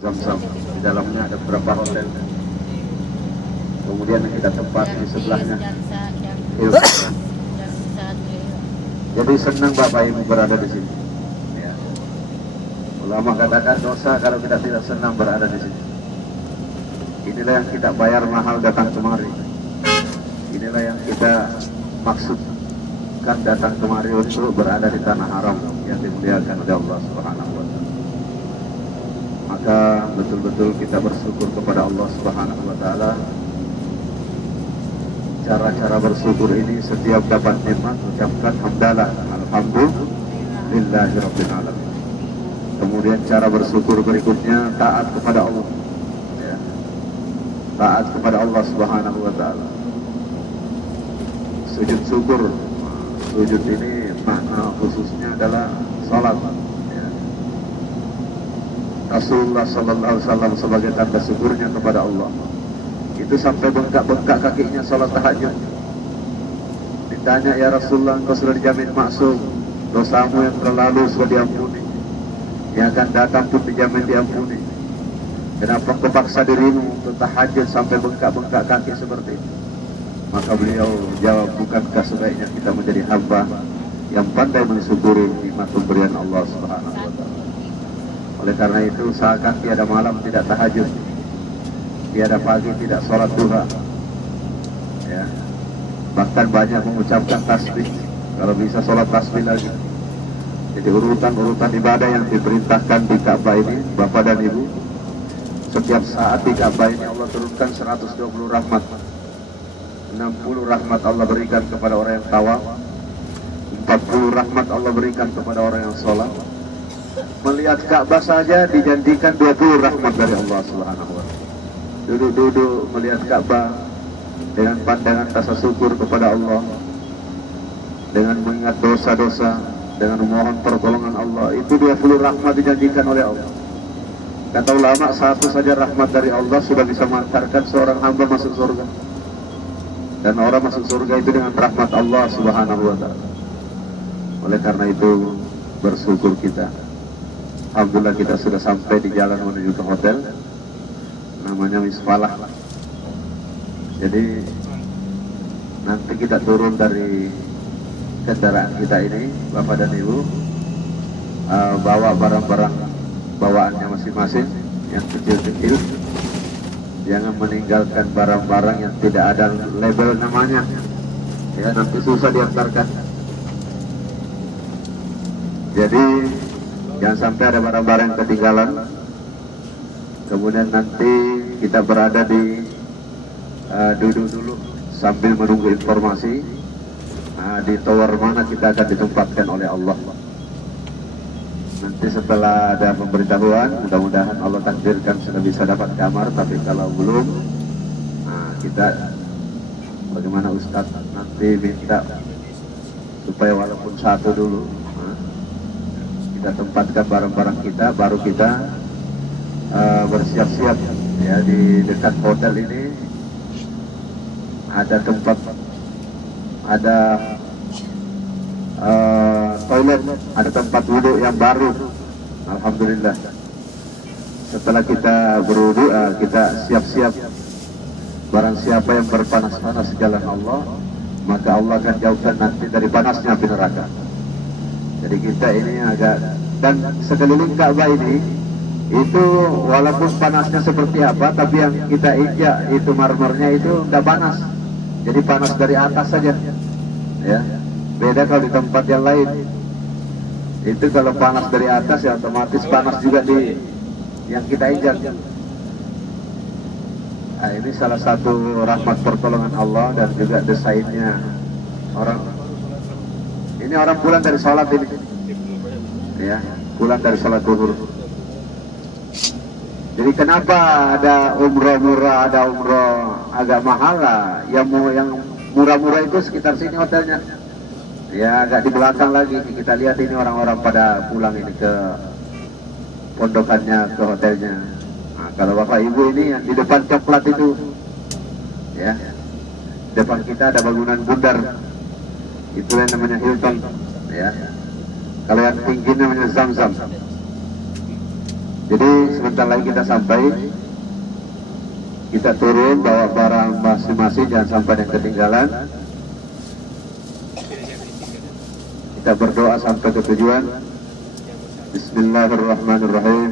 Zam-Zam. Di dalamnya ada beberapa hotel. Kemudian kita tempat di sebelahnya Hilton. Jadi senang Bapak Ibu berada di sini. Ya. Ulama katakan dosa kalau kita tidak senang berada di sini. Inilah yang kita bayar mahal datang kemari. Inilah yang kita maksudkan datang kemari untuk berada di tanah haram yang dimuliakan oleh Allah Subhanahu wa Ta'ala. Maka betul-betul kita bersyukur kepada Allah Subhanahu wa Ta'ala. Cara-cara bersyukur ini setiap dapat nikmat ucapkan hamdalah, alhamdulillahi rabbil alamin. Kemudian cara bersyukur berikutnya taat kepada Allah. Ya. Taat kepada Allah Subhanahu wa Ta'ala. Sujud syukur. Sujud ini makna khususnya adalah salat. Ya. Rasulullah sallallahu alaihi wasallam sebagai tanda syukurnya kepada Allah itu sampai bengkak-bengkak kakinya salat tahajud. Ditanya, ya Rasulullah, engkau sudah dijamin maksum, dosamu yang terlalu sudah diampuni, yang akan datang pun dijamin diampuni, kenapa kau paksa dirimu untuk tahajud sampai bengkak-bengkak kaki seperti itu? Maka beliau jawab, bukankah sebaiknya kita menjadi hamba yang pandai mensyukuri nikmat pemberian Allah Subhanahu wa Ta'ala. Oleh karena itu seakan tiada malam tidak tahajud, tiada pagi tidak sholat duha, ya. Bahkan banyak mengucapkan tasbih, kalau bisa sholat tasbih lagi. Jadi urutan-urutan ibadah yang diperintahkan di Ka'bah ini, Bapak dan Ibu, setiap saat di Ka'bah ini Allah turunkan 120 rahmat. 60 rahmat Allah berikan kepada orang yang tawaf, 40 rahmat Allah berikan kepada orang yang sholat. Melihat Ka'bah saja dijanjikan 20 rahmat dari Allah Subhanahu wa Ta'ala. Duduk-duduk melihat Ka'bah dengan pandangan rasa syukur kepada Allah, dengan mengingat dosa-dosa, dengan memohon pertolongan Allah, itu 20 rahmat dijanjikan oleh Allah. Kata ulama, satu saja rahmat dari Allah sudah bisa mengantarkan seorang hamba masuk surga. Dan orang masuk surga itu dengan rahmat Allah Subhanahu wa Ta'ala. Oleh karena itu bersyukur kita. Alhamdulillah kita sudah sampai di jalan menuju ke hotel, namanya Misfalah. Jadi nanti kita turun dari kendaraan kita ini, Bapak dan Ibu, bawa barang-barang bawaannya masing-masing yang kecil-kecil. Jangan meninggalkan barang-barang yang tidak ada label namanya, ya, nanti susah diantarkan. Jadi jangan sampai ada barang-barang yang ketinggalan. Kemudian nanti kita berada di duduk dulu sambil menunggu informasi di tower mana kita akan ditempatkan oleh Allah. Nanti setelah ada pemberitahuan, mudah-mudahan Allah takdirkan sudah bisa dapat kamar. Tapi kalau belum, kita bagaimana Ustadz nanti minta supaya walaupun satu dulu, kita tempatkan barang-barang kita, baru kita bersiap-siap, ya. Di dekat hotel ini ada tempat, ada toilet, ada tempat wudhu yang baru. Alhamdulillah. Setelah kita berwudhu, kita siap-siap. Barang siapa yang berpanas-panas jalan Allah, maka Allah akan jauhkan nanti dari panasnya api neraka. Jadi kita ini agak, dan sekeliling Ka'bah ini itu walaupun panasnya seperti apa, tapi yang kita injak itu marmernya itu tidak panas. Jadi panas dari atas saja, ya. Beda kalau di tempat yang lain. Itu kalau panas dari atas ya otomatis panas juga di yang kita injak. Nah, ini salah satu rahmat pertolongan Allah dan juga desainnya orang. Ini orang pulang dari sholat ini, ya, pulang dari sholat zuhur. Jadi kenapa ada umroh murah, ada umroh agak mahal lah? Yang murah-murah itu sekitar sini hotelnya. Ya, agak di belakang lagi. Kita lihat ini orang-orang pada pulang ini ke pondokannya, ke hotelnya. Nah, kalau Bapak Ibu ini yang di depan coklat itu, ya, depan kita ada bangunan bundar. Itu yang namanya Hilton, ya. Kalau yang tinggi namanya Zam-Zam. Jadi sebentar lagi kita sampai. Kita turun bawa barang masing-masing, jangan sampai yang ketinggalan. Kita berdoa sampai ke tujuan. Bismillahirrahmanirrahim.